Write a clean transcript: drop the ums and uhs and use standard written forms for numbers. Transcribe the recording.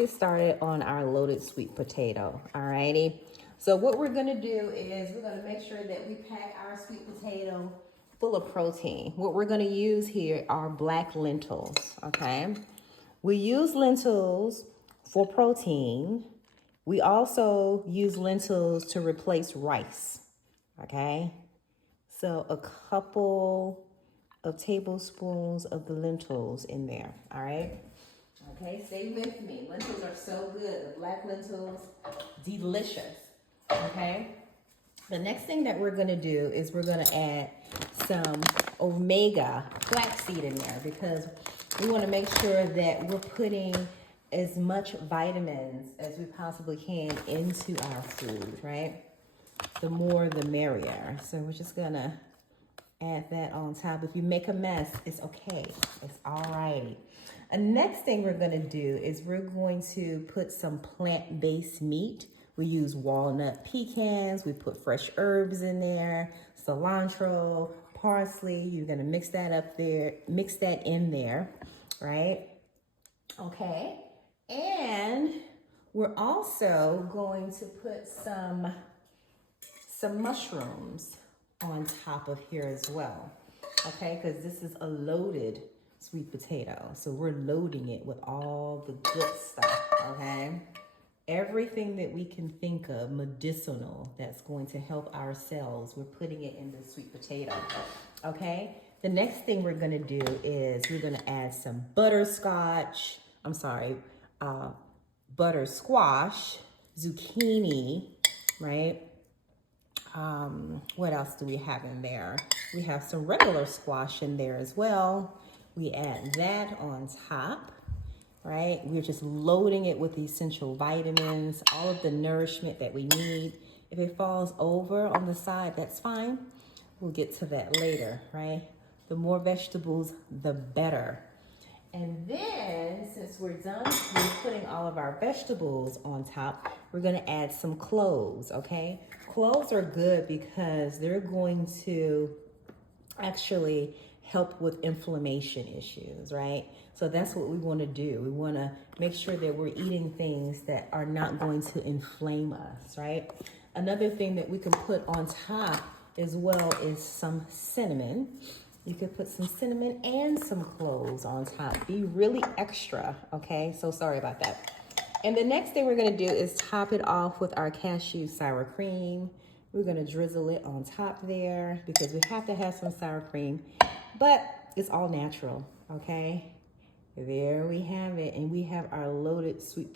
Get started on our loaded sweet potato. Alrighty. So what we're gonna do is we're gonna make sure that we pack our sweet potato full of protein. What we're gonna use here are black lentils. Okay. We use lentils for protein. We also use lentils to replace rice. Okay. So a couple of tablespoons of the lentils in there. All right. Okay, stay with me. Lentils are so good. The black lentils, delicious. Okay. The next thing that we're gonna do is we're gonna add some omega flaxseed in there because we want to make sure that we're putting as much vitamins as we possibly can into our food, right? The more the merrier. So we're just gonna add that on top. If you make a mess, it's okay. It's all righty. The next thing we're gonna do is we're going to put some plant-based meat. We use walnut pecans, we put fresh herbs in there, cilantro, parsley. You're gonna mix that up there, mix that in there, right? Okay, and we're also going to put some mushrooms on top of here as well, okay? Because this is a loaded sweet potato. So we're loading it with all the good stuff, okay? Everything that we can think of medicinal that's going to help our cells, we're putting it in the sweet potato, okay? The next thing we're gonna do is we're gonna add some butter squash, zucchini, right? What else do we have in there? We have some regular squash in there as well. We add that on top, right? We're just loading it with the essential vitamins, all of the nourishment that we need. If it falls over on the side, that's fine. We'll get to that later, right? The more vegetables, the better. And then, since we're done with putting all of our vegetables on top, we're gonna add some cloves, okay? Cloves are good because they're going to actually help with inflammation issues, right? So that's what we wanna do. We wanna make sure that we're eating things that are not going to inflame us, right? Another thing that we can put on top as well is some cinnamon. You could put some cinnamon and some cloves on top. Be really extra, okay? So sorry about that. And the next thing we're gonna do is top it off with our cashew sour cream. We're gonna drizzle it on top there because we have to have some sour cream, but it's all natural, okay? There we have it. And we have our loaded sweet